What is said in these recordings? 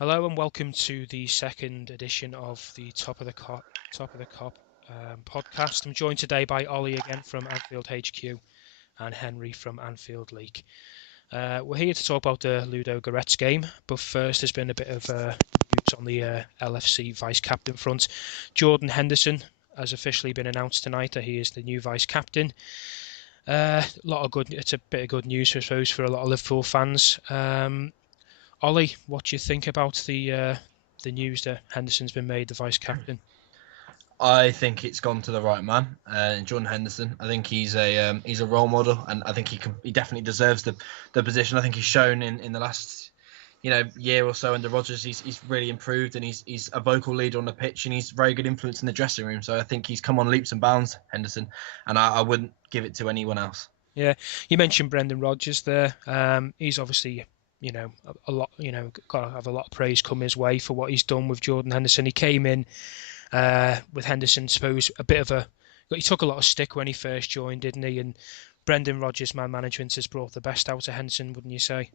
Hello and welcome to the second edition of the Top of the Cop podcast. I'm joined today by Ollie again from Anfield HQ and Henry from Anfield League. We're here to talk about the Ludogorets game, but first there's been a bit of news on the LFC vice captain front. Jordan Henderson has officially been announced tonight that he is the new vice captain. It's a bit of good news, I suppose, for a lot of Liverpool fans. Ollie, what do you think about the news that Henderson's been made the vice captain? I think it's gone to the right man, Jordan Henderson. I think he's a role model, and I think he definitely deserves the position. I think he's shown in the last year or so under Rodgers, he's really improved, and he's a vocal leader on the pitch, and he's very good influence in the dressing room. So I think he's come on leaps and bounds, Henderson, and I wouldn't give it to anyone else. Yeah, you mentioned Brendan Rodgers there. He's obviously, a lot, got to have a lot of praise come his way for what he's done with Jordan Henderson. He came in with Henderson, suppose, he took a lot of stick when he first joined, didn't he? And Brendan Rodgers' man management has brought the best out of Henderson, wouldn't you say?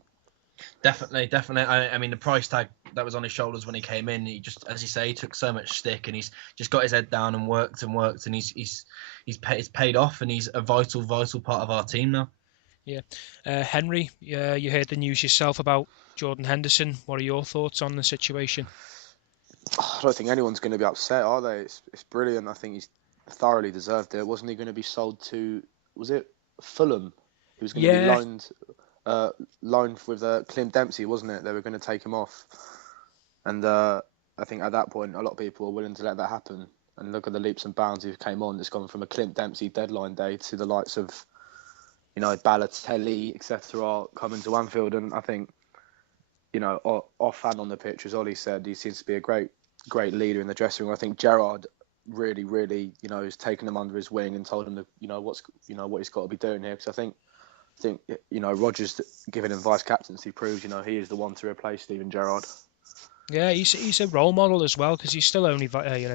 Definitely. I mean, the price tag that was on his shoulders when he came in, he just, as you say, he took so much stick, and he's just got his head down and worked, and it's paid off, and he's a vital part of our team now. Yeah. Henry, you heard the news yourself about Jordan Henderson. What are your thoughts on the situation? I don't think anyone's going to be upset, are they? It's brilliant. I think he's thoroughly deserved it. Wasn't he going to be sold to? Was it Fulham? He was going to be Yeah, loaned with Clint Dempsey, wasn't it? They were going to take him off, and I think at that point a lot of people were willing to let that happen. And look at the leaps and bounds he came on. It's gone from a Clint Dempsey deadline day to the likes of Balotelli, etc. coming to Anfield, and I think off and on the pitch, as Ollie said, he seems to be a great leader in the dressing room. I think Gerrard really, has taken him under his wing and told him that, what he's got to be doing here. Because I think, Rodgers giving him vice captaincy proves, he is the one to replace Steven Gerrard. yeah, he's a role model as well because he's still only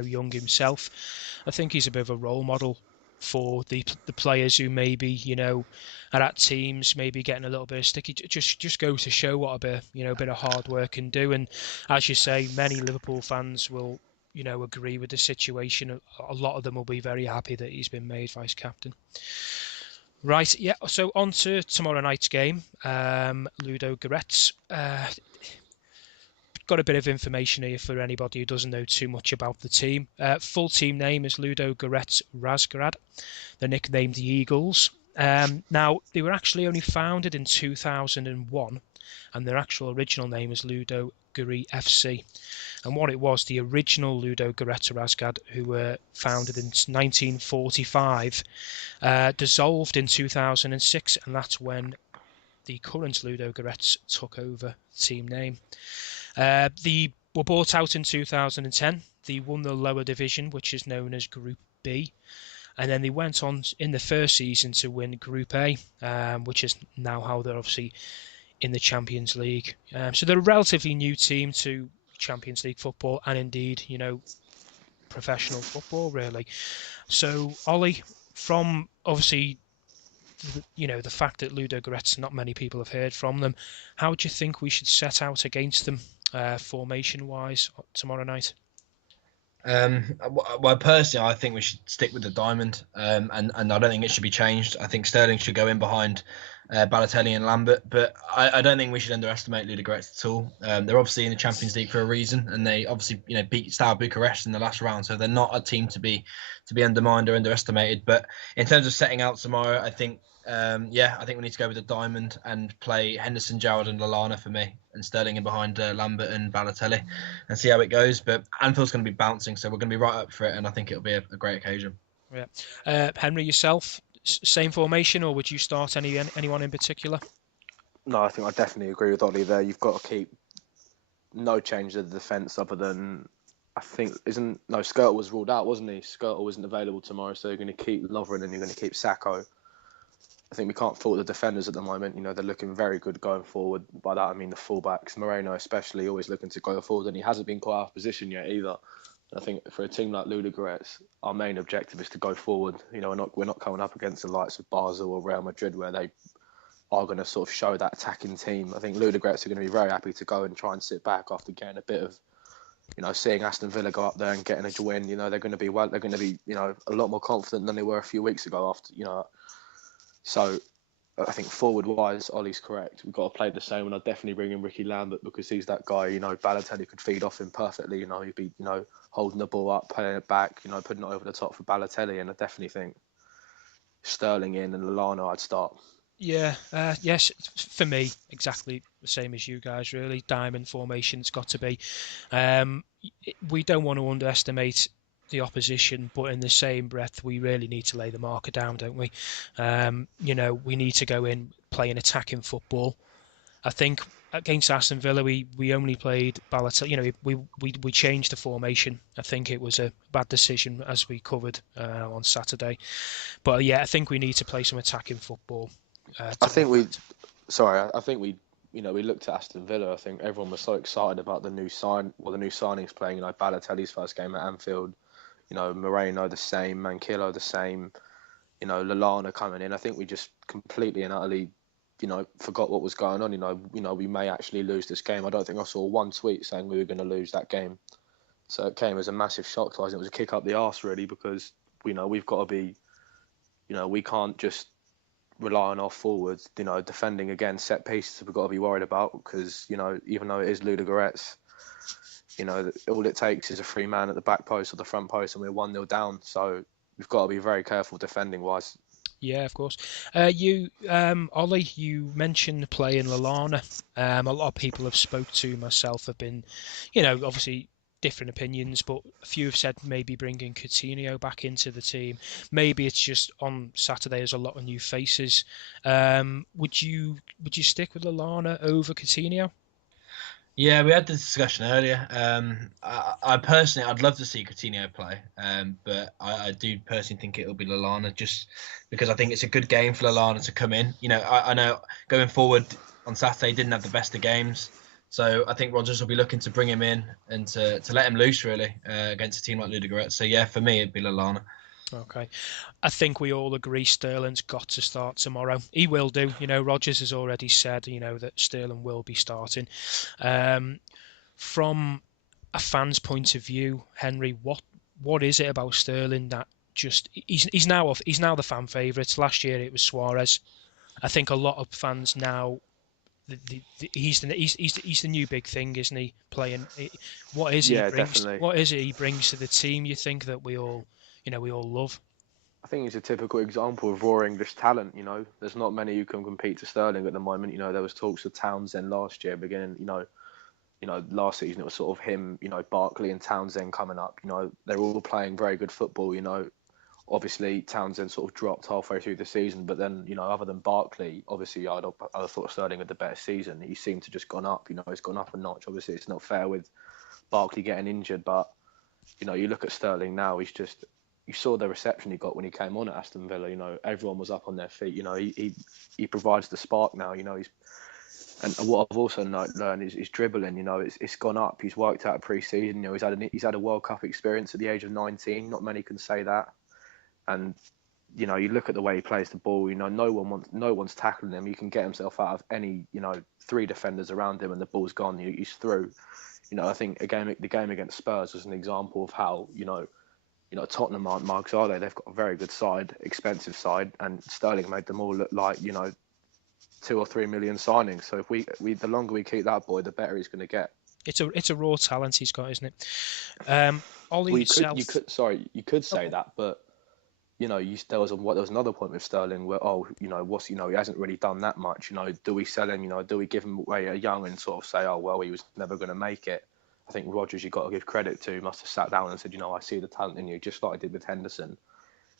young himself. I think he's a bit of a role model for the players who maybe are at teams maybe getting a little bit of sticky. Just go to show what a bit of hard work can do. And as you say, many Liverpool fans will agree with the situation. A lot of them will be very happy that he's been made vice captain. Right, yeah. So on to tomorrow night's game, Ludogorets. Got a bit of information here for anybody who doesn't know too much about the team. Full team name is Ludogorets Razgrad. They're nicknamed the Eagles. Now, they were actually only founded in 2001, and their actual original name is Ludogorets FC. And what it was, the original Ludogorets Razgrad, who were founded in 1945, dissolved in 2006, and that's when the current Ludogorets took over the team name. They were bought out in 2010. They won the lower division, which is known as Group B. And then they went on in the first season to win Group A, which is now how they're obviously in the Champions League. So they're a relatively new team to Champions League football and indeed, professional football, really. So, Ollie, from obviously the fact that Ludogorets, not many people have heard from them. How do you think we should set out against them, formation-wise, tomorrow night? Well, personally, I think we should stick with the diamond, and I don't think it should be changed. I think Sterling should go in behind Balotelli and Lambert, but I don't think we should underestimate Ludogorets at all. They're obviously in the Champions League for a reason, and they obviously beat Steaua Bucharest in the last round, so they're not a team to be undermined or underestimated. But in terms of setting out tomorrow, I think I think we need to go with the diamond and play Henderson, Gerrard, and Lallana for me, and Sterling in behind Lambert and Balotelli, and see how it goes. But Anfield's going to be bouncing, so we're going to be right up for it, and I think it'll be a great occasion. Yeah. Henry, yourself, same formation, or would you start anyone in particular? No, I think I definitely agree with Ollie there. You've got to keep no change of the defence other than Skirtle was ruled out, wasn't he? Skirtle wasn't available tomorrow, so you're going to keep Lovren and you're going to keep Sacco. I think we can't fault the defenders at the moment. They're looking very good going forward. By that, I mean the fullbacks. Moreno especially, always looking to go forward, and he hasn't been quite out of position yet either. I think for a team like Ludogorets, our main objective is to go forward. We're not coming up against the likes of Basel or Real Madrid where they are going to sort of show that attacking team. I think Ludogorets are going to be very happy to go and try and sit back after getting a bit of, seeing Aston Villa go up there and getting a win. They're going to be a lot more confident than they were a few weeks ago after. So I think forward wise, Ollie's correct. We've got to play the same, and I'd definitely bring in Ricky Lambert because he's that guy. Balotelli could feed off him perfectly. He'd be holding the ball up, playing it back. Putting it over the top for Balotelli, and I definitely think Sterling in and Lallana I'd start. Yeah, yes, for me, exactly the same as you guys, really. Diamond formation's got to be. We don't want to underestimate the opposition, but in the same breath, we really need to lay the marker down, don't we? We need to go in playing attacking football. I think against Aston Villa, we only played Balotelli. We changed the formation. I think it was a bad decision, as we covered on Saturday. But yeah, I think we need to play some attacking football. I think we looked at Aston Villa. I think everyone was so excited about the new signings playing. Balotelli's first game at Anfield. Moreno the same, Mankillo the same. Lallana coming in. I think we just completely and utterly, forgot what was going on. We may actually lose this game. I don't think I saw one tweet saying we were going to lose that game. So it came as a massive shock to us. It was a kick up the arse really because we've got to be, we can't just rely on our forwards, defending again set pieces we've got to be worried about because, even though it is Ludogorets, all it takes is a free man at the back post or the front post and we're 1-0 down. So we've got to be very careful defending wise. Yeah, of course. Ollie, you mentioned playing Lallana. A lot of people have spoke to myself have been, obviously different opinions, but a few have said maybe bringing Coutinho back into the team. Maybe it's just on Saturday there's a lot of new faces. Would you stick with Lallana over Coutinho? Yeah, we had this discussion earlier. I personally, I'd love to see Coutinho play, but I do personally think it'll be Lallana just because I think it's a good game for Lallana to come in. I know going forward on Saturday didn't have the best of games, so I think Rodgers will be looking to bring him in and to let him loose really against a team like Ludogorets. So yeah, for me it'd be Lallana. Okay. I think we all agree Sterling's got to start tomorrow. He will do. Rodgers has already said, that Sterling will be starting. From a fan's point of view, Henry, what is it about Sterling that just he's now the fan favourite? Last year it was Suarez. I think a lot of fans now he's the new big thing, isn't he? Playing. What is Yeah, he brings? definitely. What is it he brings to the team? You think that we all love? I think he's a typical example of raw English talent. There's not many who can compete to Sterling at the moment. There was talks of Townsend last year, beginning. Last season it was sort of him. Barkley and Townsend coming up. They're all playing very good football. Obviously Townsend sort of dropped halfway through the season, but then other than Barkley, obviously I'd have thought Sterling had the better season. He seemed to just gone up. He's gone up a notch. Obviously it's not fair with Barkley getting injured, but you look at Sterling now. You saw the reception he got when he came on at Aston Villa. Everyone was up on their feet. He provides the spark now. And what I've also learned is dribbling. It's gone up. He's worked out pre-season. He's had a World Cup experience at the age of 19. Not many can say that. And you look at the way he plays the ball. No one's tackling him. He can get himself out of any three defenders around him, and the ball's gone. He's through. I think the game against Spurs was an example of how Tottenham aren't Mark are they? They've got a very good side, expensive side, and Sterling made them all look like 2 or 3 million signings. So if we the longer we keep that boy, the better he's going to get. It's a raw talent he's got, isn't it? Ollie, you could say that, but there was another point with Sterling where he hasn't really done that much. Do we sell him? Do we give him away a young and sort of say, oh well, he was never going to make it? I think Rodgers, you've got to give credit to, must have sat down and said, I see the talent in you, just like I did with Henderson.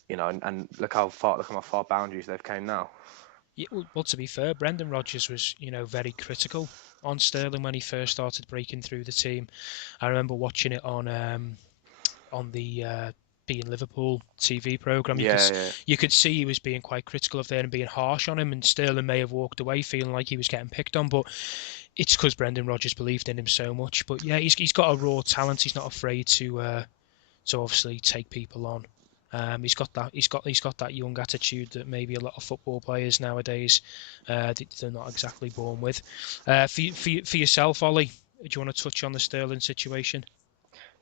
And look how far boundaries they've came now. Yeah, well, to be fair, Brendan Rodgers was, very critical on Sterling when he first started breaking through the team. I remember watching it on the Being Liverpool TV programme. You could see he was being quite critical of there and being harsh on him, and Sterling may have walked away feeling like he was getting picked on, but it's because Brendan Rodgers believed in him so much. But yeah, he's got a raw talent. He's not afraid to obviously take people on. He's got that young attitude that maybe a lot of football players nowadays they're not exactly born with. For yourself, Ollie, do you want to touch on the Sterling situation?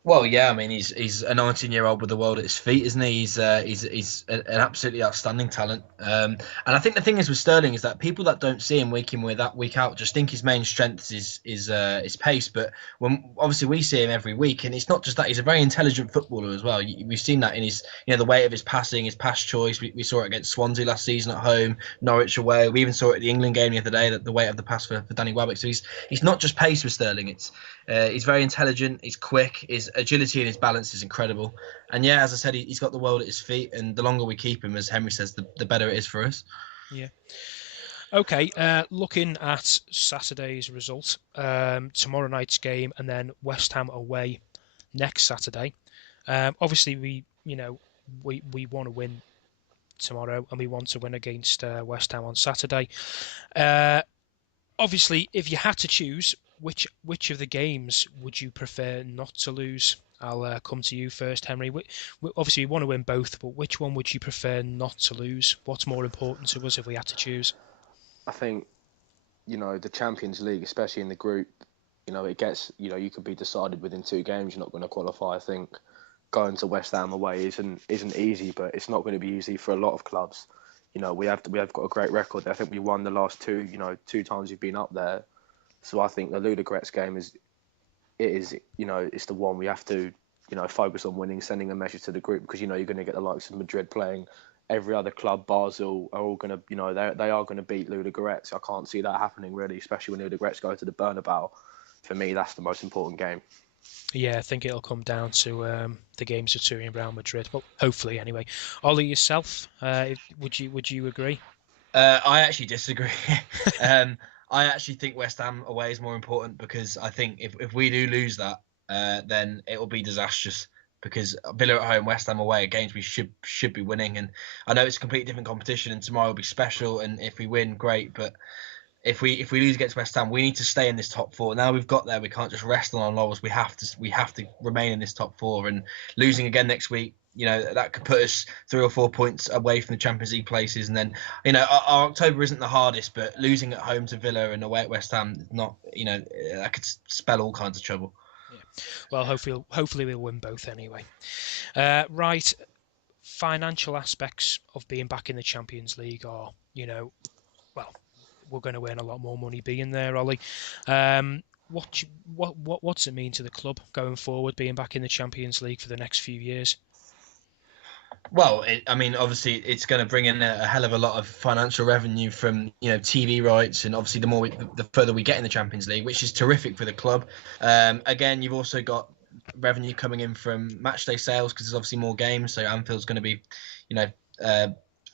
Well, yeah, I mean, he's a 19-year-old with the world at his feet, isn't he? He's an absolutely outstanding talent. And I think the thing is with Sterling is that people that don't see him week in, week out, just think his main strength is his pace. But when obviously we see him every week, and it's not just that, he's a very intelligent footballer as well. We've seen that in his, the weight of his passing, his pass choice. We saw it against Swansea last season at home, Norwich away. We even saw it at the England game the other day, that the weight of the pass for Danny Welbeck. So he's not just pace with Sterling. He's very intelligent. He's quick. His agility and his balance is incredible. And yeah, as I said, he's got the world at his feet. And the longer we keep him, as Henry says, the better it is for us. Yeah. Okay. Looking at Saturday's result, tomorrow night's game, and then West Ham away next Saturday. Obviously, we want to win tomorrow, and we want to win against West Ham on Saturday. Obviously, if you had to choose, which of the games would you prefer not to lose? I'll come to you first, Henry. Obviously, we want to win both, but which one would you prefer not to lose? What's more important to us if we had to choose? I think, the Champions League, especially in the group, it gets, you could be decided within 2 games you're not going to qualify. I think going to West Ham away isn't easy, but it's not going to be easy for a lot of clubs. We have got a great record there. I think we won the last 2, 2 times we've been up there. So I think the Ludogorets game it's the one we have to, focus on winning, sending a message to the group, because you're going to get the likes of Madrid playing. Every other club, Basel, are all going to, they are going to beat Ludogorets. I can't see that happening really, especially when Ludogorets go to the Bernabeu. For me, that's the most important game. Yeah, I think it'll come down to the games of Turin and Real Madrid. Well, hopefully, anyway. Ollie, yourself, would you agree? I actually disagree. I actually think West Ham away is more important, because I think if we do lose that, then it will be disastrous. Because Villa at home, West Ham away are games we should be winning. And I know it's a completely different competition, and tomorrow will be special. And if we win, great. But if we lose against West Ham, we need to stay in this top 4. Now we've got there, we can't just rest on our laurels. We have to remain in this top 4. And losing again next week, that could put us 3 or 4 points away from the Champions League places. And then, our October isn't the hardest, but losing at home to Villa and away at West Ham, not, that could spell all kinds of trouble. Yeah. Well, hopefully we'll win both anyway. Right. Financial aspects of being back in the Champions League are, well, we're going to earn a lot more money being there, Ollie. What does it mean to the club going forward, being back in the Champions League for the next few years? Well, obviously, it's going to bring in a hell of a lot of financial revenue from TV rights, and obviously the further we get in the Champions League, which is terrific for the club. Again, you've also got revenue coming in from matchday sales, because there's obviously more games, so Anfield's going to be,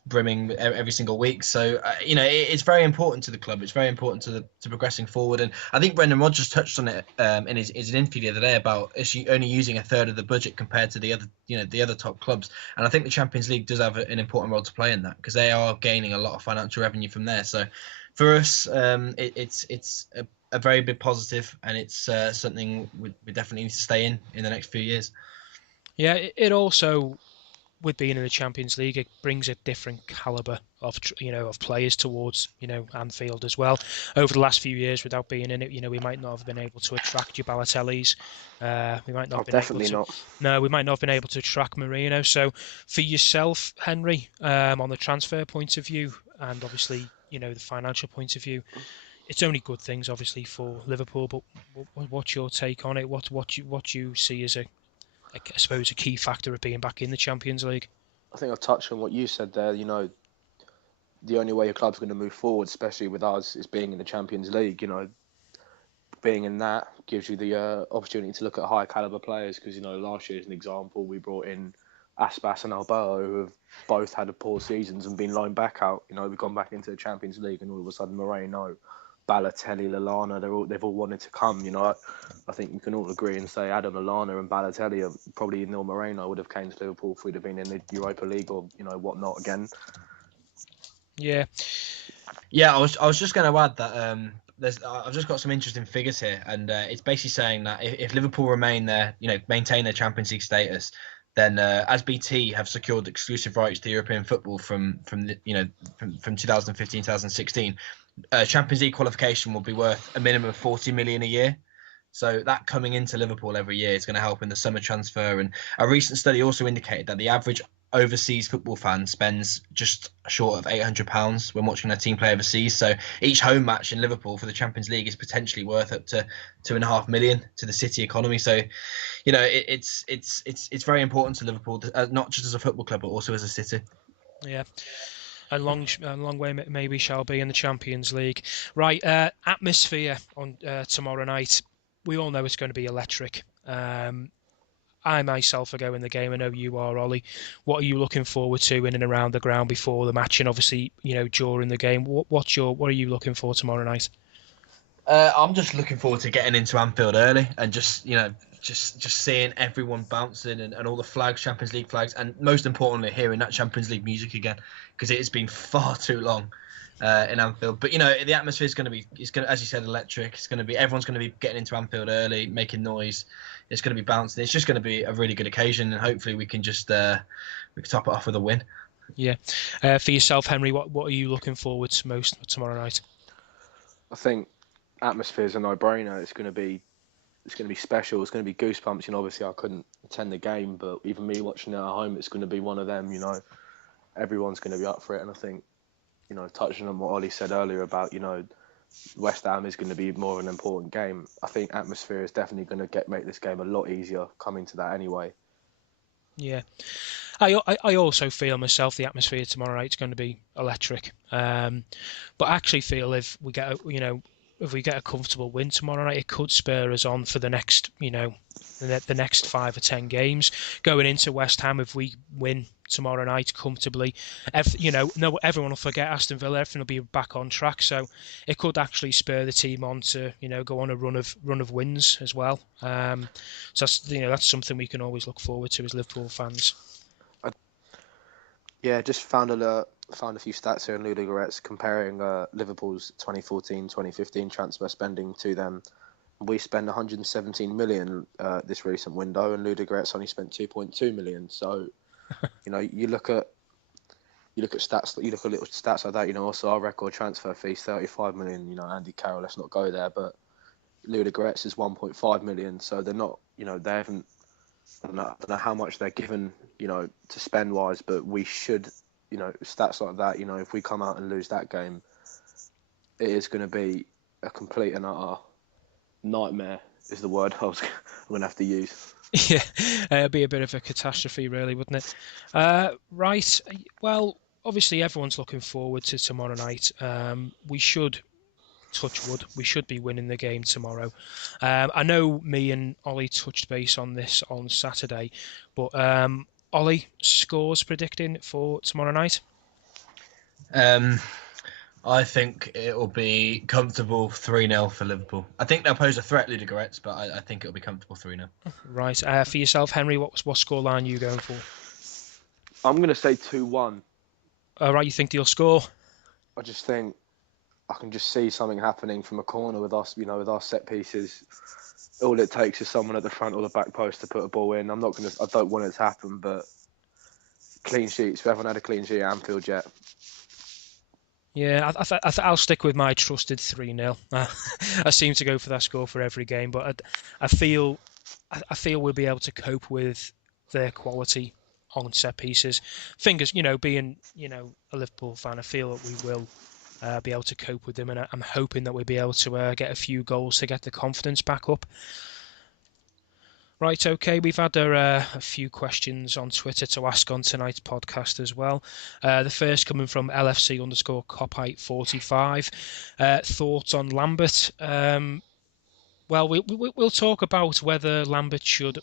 brimming every single week. So it's very important to the club. It's very important to progressing forward. And I think Brendan Rodgers touched on it in his interview the other day about only using a third of the budget compared to the other top clubs. And I think the Champions League does have an important role to play in that, because they are gaining a lot of financial revenue from there. So for us, it's a very big positive, and it's something we definitely need to stay in the next few years. Yeah, it also, with being in the Champions League, it brings a different caliber of players towards Anfield as well. Over the last few years, without being in it, we might not have been able to attract your Balotellis. We might not have been definitely able to. not. No, we might not have been able to attract Marino. So, for yourself, Henry, on the transfer point of view, and obviously the financial point of view, it's only good things, obviously, for Liverpool. But what's your take on it? What you see as I suppose a key factor of being back in the Champions League? I think I'll touch on what you said there. The only way your club's going to move forward, especially with us, is being in the Champions League. Being in that gives you the opportunity to look at high caliber players, because last year, as an example, we brought in Aspas and Alberto, who have both had poor seasons and been loaned back out. We've gone back into the Champions League, and all of a sudden Moreno, Balotelli, Lallana, they've all wanted to come. I think you can all agree and say Adam Lallana and Balotelli, probably Neil Moreno would have came to Liverpool if we'd have been in the Europa League or whatnot again. Yeah. I was just going to add that I've just got some interesting figures here, and it's basically saying that if Liverpool remain there, maintain their Champions League status, then as BT have secured exclusive rights to European football from 2015 2016, Champions League qualification will be worth a minimum of 40 million a year. So that coming into Liverpool every year is going to help in the summer transfer. And a recent study also indicated that the average overseas football fan spends just short of £800 when watching their team play overseas. So each home match in Liverpool for the Champions League is potentially worth up to 2.5 million to the city economy. So, it's very important to Liverpool, not just as a football club, but also as a city. Yeah. A long way maybe shall be in the Champions League. Right, atmosphere on tomorrow night. We all know it's going to be electric. I myself are going the game. I know you are, Ollie. What are you looking forward to in and around the ground before the match, and obviously during the game? What are you looking for tomorrow night? I'm just looking forward to getting into Anfield early and just seeing everyone bouncing and all the flags, Champions League flags, and most importantly, hearing that Champions League music again, because it has been far too long in Anfield. But the atmosphere is going to be, as you said, electric. It's going to be, everyone's going to be getting into Anfield early, making noise. It's going to be bouncing. It's just going to be a really good occasion, and hopefully we can just we can top it off with a win. Yeah. For yourself, Henry, what are you looking forward to most tomorrow night? I think atmosphere is a no-brainer. It's going to be special. It's going to be goosebumps. Obviously I couldn't attend the game, but even me watching it at home, it's going to be one of them. Everyone's going to be up for it, and I think, touching on what Ollie said earlier about, West Ham is going to be more of an important game. I think atmosphere is definitely going to make this game a lot easier coming to that anyway. Yeah. I also feel myself the atmosphere tomorrow night is going to be electric. But I actually feel if we get a comfortable win tomorrow night, it could spur us on for the next the next 5 or 10 games going into West Ham. If we win tomorrow night comfortably, everyone will forget Aston Villa. Everything will be back on track. So it could actually spur the team on to go on a run of wins as well. So that's something we can always look forward to as Liverpool fans. Yeah, just found a few stats here in Ludogorets comparing Liverpool's 2014-2015 transfer spending to them. We spent 117 million this recent window, and Ludogorets only spent 2.2 million. So, you look at stats, you look at little stats like that. Also our record transfer fee is 35 million. Andy Carroll, let's not go there, but Ludogorets is 1.5 million. So they're not, they haven't. I don't know how much they're given, to spend wise, but we should, stats like that, if we come out and lose that game, it is going to be a complete and utter nightmare, is the word I'm going to have to use. Yeah, it'd be a bit of a catastrophe, really, wouldn't it? Right. Well, obviously everyone's looking forward to tomorrow night. We should, touch wood, we should be winning the game tomorrow. I know me and Ollie touched base on this on Saturday, but Ollie, scores predicting for tomorrow night? I think it will be comfortable 3-0 for Liverpool. I think they'll pose a threat, Ludogorets, but I think it'll be comfortable 3-0. Right. For yourself, Henry, what scoreline are you going for? I'm going to say 2-1. Right, you think they'll score? I just think I can just see something happening from a corner with us, with our set pieces. All it takes is someone at the front or the back post to put a ball in. I don't want it to happen, but clean sheets. We haven't had a clean sheet at Anfield yet. Yeah, I'll stick with my trusted 3-0. I seem to go for that score for every game, but I feel we'll be able to cope with their quality on set pieces. Fingers, being a Liverpool fan, I feel that we will be able to cope with them, and I'm hoping that we'll be able to get a few goals to get the confidence back up. Right, okay, we've had a few questions on Twitter to ask on tonight's podcast as well. The first coming from LFC_Copite45. Thoughts on Lambert? Well, we'll talk about whether Lambert should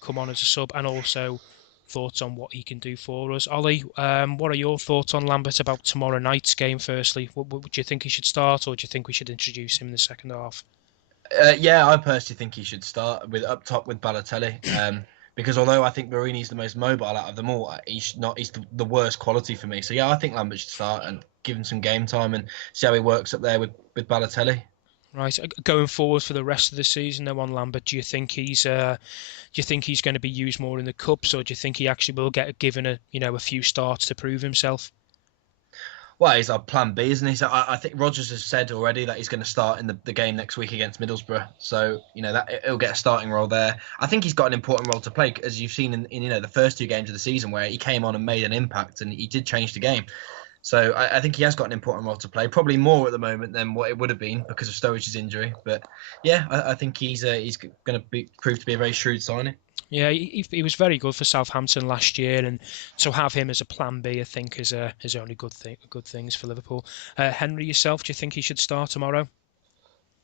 come on as a sub, and also thoughts on what he can do for us. Ollie, what are your thoughts on Lambert about tomorrow night's game, firstly? Would you think he should start, or do you think we should introduce him in the second half? Yeah, I personally think he should start up top with Balotelli, because although I think Marini's the most mobile out of them all, he's the worst quality for me. So yeah, I think Lambert should start and give him some game time and see how he works up there with Balotelli. Right, going forward for the rest of the season, though, on Lambert, do you think he's going to be used more in the cups, or do you think he actually will get given a few starts to prove himself? Well, he's our plan B, isn't he? So I think Rodgers has said already that he's going to start in the game next week against Middlesbrough. So that he'll get a starting role there. I think he's got an important role to play, as you've seen in the first 2 games of the season where he came on and made an impact, and he did change the game. So I think he has got an important role to play, probably more at the moment than what it would have been because of Sturridge's injury. But yeah, I think he's going to prove to be a very shrewd signing. Yeah, he was very good for Southampton last year, and to have him as a plan B, I think, is only good things for Liverpool. Henry, yourself, do you think he should start tomorrow?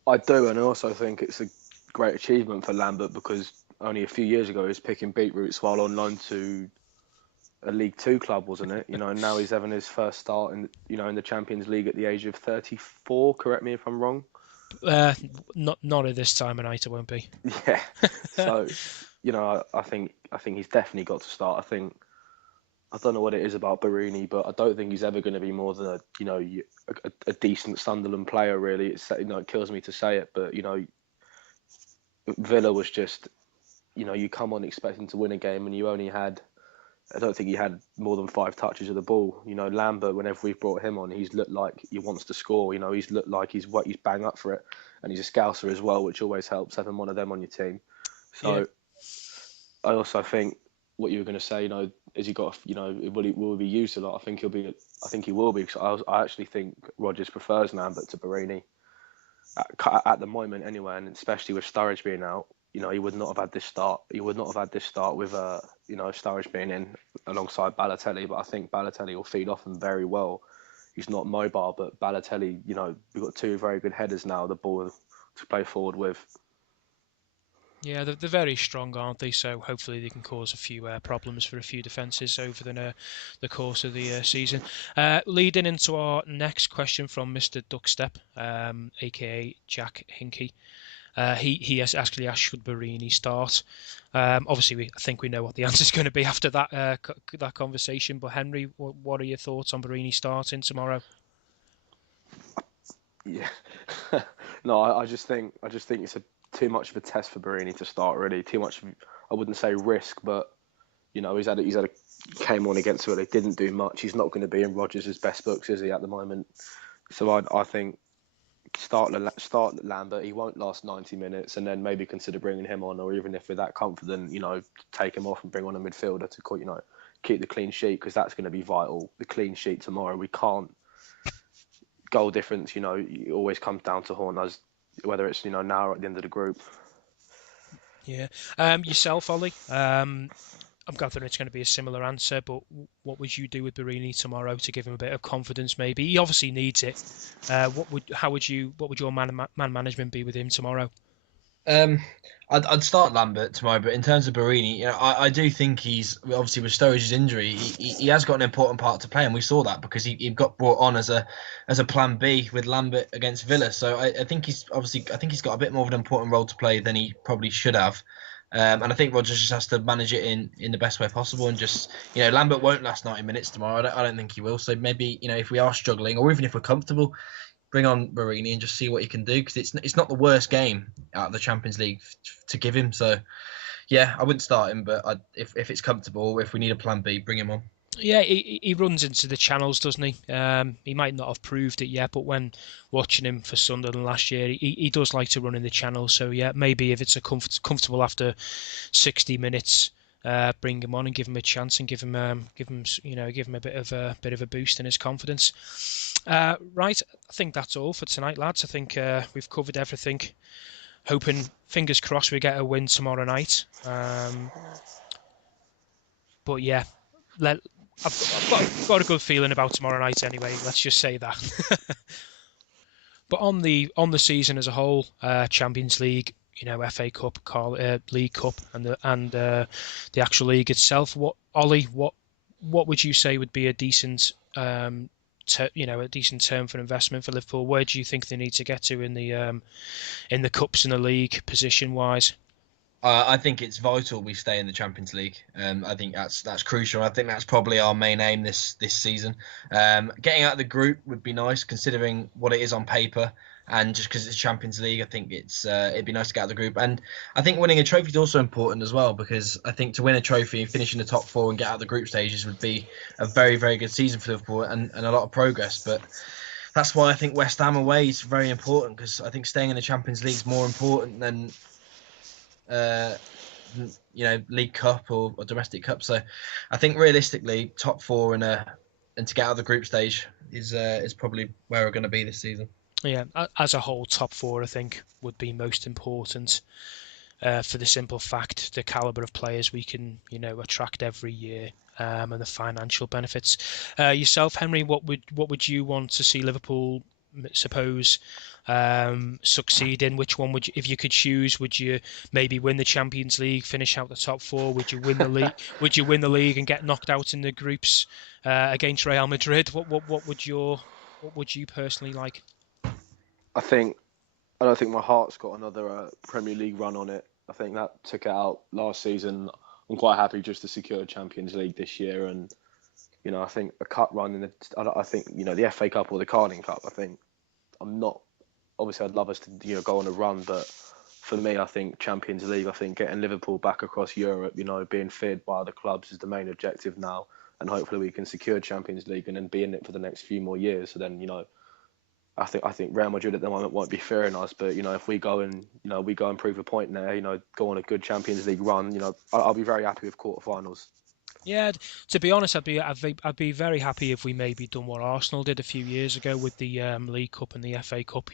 I do, and I also think it's a great achievement for Lambert because only a few years ago he was picking beetroots while on loan to a League Two club, wasn't it? And now he's having his first start in the Champions League at the age of 34. Correct me if I'm wrong. Not at this time of night, it won't be. Yeah. So, I think he's definitely got to start. I don't know what it is about Barini, but I don't think he's ever going to be more than a decent Sunderland player. Really, it kills me to say it, but Villa was just you come on expecting to win a game and you only had. I don't think he had more than 5 touches of the ball. Lambert, whenever we've brought him on, he's looked like he wants to score. He's looked like he's bang up for it, and he's a scouser as well, which always helps having one of them on your team. So, yeah. I also think what you were going to say, is he got, will he be used a lot? I think he will be. Because I actually think Rodgers prefers Lambert to Barini at the moment, anyway, and especially with Sturridge being out. He would not have had this start. He would not have had this start with, Sturridge being in alongside Balotelli. But I think Balotelli will feed off him very well. He's not mobile, but Balotelli, we've got 2 very good headers now. The ball to play forward with. Yeah, they're very strong, aren't they? So hopefully they can cause a few problems for a few defences over the course of the season. Leading into our next question from Mr. Duckstep, aka Jack Hinkie. He has actually asked, should Barini start? Obviously, I think we know what the answer is going to be after that conversation. But Henry, what are your thoughts on Barini starting tomorrow? Yeah, no, I just think it's too much of a test for Barini to start. Really, too much. I wouldn't say risk, but came on against Villa. Didn't do much. He's not going to be in Rodgers' best books, is he, at the moment? So I think. Start Lambert. He won't last 90 minutes, and then maybe consider bringing him on, or even if we're that confident, take him off and bring on a midfielder to keep the clean sheet, because that's going to be vital. The clean sheet tomorrow. We can't goal difference. It always comes down to Horners, whether it's now or at the end of the group. Yeah. Yourself, Ollie. I'm gathering it's going to be a similar answer, but what would you do with Barini tomorrow to give him a bit of confidence? Maybe he obviously needs it. What would your man management be with him tomorrow? I'd start Lambert tomorrow, but in terms of Barini, I do think he's obviously with Sturridge's injury, he has got an important part to play, and we saw that because he got brought on as a plan B with Lambert against Villa. So I think he's got a bit more of an important role to play than he probably should have. And I think Rodgers just has to manage it in the best way possible, and just Lambert won't last 90 minutes tomorrow. I don't think he will. So maybe if we are struggling, or even if we're comfortable, bring on Barini and just see what he can do, because it's not the worst game out of the Champions League to give him. So yeah, I wouldn't start him, but if it's comfortable, if we need a plan B, bring him on. Yeah, he runs into the channels, doesn't he? He might not have proved it yet, but when watching him for Sunderland last year, he does like to run in the channels. So yeah, maybe if it's a comfortable after 60 minutes, bring him on and give him a chance and give him a bit of a boost in his confidence. Right, I think that's all for tonight, lads. I think we've covered everything. Hoping, fingers crossed, we get a win tomorrow night. But yeah, I've got a good feeling about tomorrow night anyway. Let's just say that. But on the season as a whole, Champions League, FA Cup, League Cup, and the actual league itself. Ollie, what would you say would be a decent a decent term for investment for Liverpool? Where do you think they need to get to in the cups and the league position wise? I think it's vital we stay in the Champions League. I think that's crucial. I think that's probably our main aim this season. Getting out of the group would be nice, considering what it is on paper. And just because it's Champions League, I think it'd be nice to get out of the group. And I think winning a trophy is also important as well, because I think to win a trophy and finish in the top 4 and get out of the group stages would be a very, very good season for Liverpool and a lot of progress. But that's why I think West Ham away is very important, because I think staying in the Champions League is more important than League Cup or domestic cup. So I think realistically, top 4 and to get out of the group stage is probably where we're going to be this season. Yeah, as a whole, top 4 I think would be most important. For the simple fact, the calibre of players we can, attract every year, and the financial benefits. Yourself, Henry, what would you want to see Liverpool, suppose, succeed in? Which one would you, if you could choose? Would you maybe win the Champions League, finish out the top 4? Would you win the league? Would you win the league and get knocked out in the groups against Real Madrid? What would you personally like? I don't think my heart's got another Premier League run on it. I think that took it out last season. I'm quite happy just to secure Champions League this year, and I think a cup run I think the FA Cup or the Carling Cup. I think I'm not. Obviously, I'd love us to go on a run, but for me, I think Champions League. I think getting Liverpool back across Europe, being feared by other clubs is the main objective now, and hopefully we can secure Champions League and then be in it for the next few more years. So then I think Real Madrid at the moment won't be fearing us, but if we go and prove a point there, go on a good Champions League run, I'll be very happy with quarterfinals. Yeah, to be honest, I'd be very happy if we maybe done what Arsenal did a few years ago with the League Cup and the FA Cup.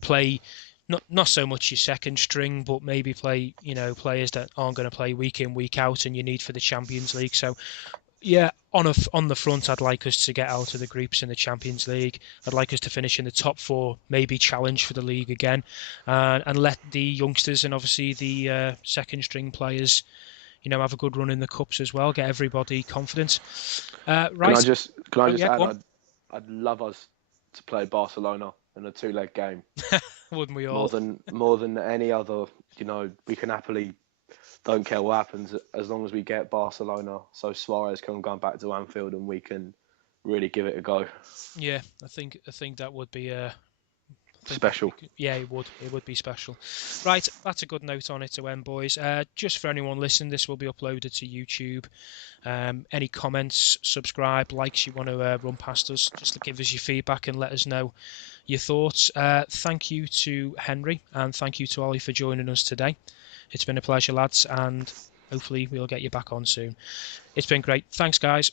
Play not so much your second string, but maybe play players that aren't going to play week in week out, and you need for the Champions League. So yeah, on the front, I'd like us to get out of the groups in the Champions League. I'd like us to finish in the top 4, maybe challenge for the league again, and let the youngsters and obviously the second string players, have a good run in the cups as well. Get everybody confident. Right. Can I just yeah, add? I'd love us to play Barcelona in a 2-leg game. Wouldn't we all? More than any other. We can happily. Don't care what happens as long as we get Barcelona. So Suarez can go back to Anfield and we can really give it a go. Yeah, I think that would be special. Yeah, it would be special. Right, that's a good note on it to end, boys. Just for anyone listening, this will be uploaded to YouTube. Any comments, subscribe, likes you want to run past us, just to give us your feedback and let us know your thoughts. Thank you to Henry and thank you to Ollie for joining us today. It's been a pleasure, lads, and hopefully we'll get you back on soon. It's been great. Thanks, guys.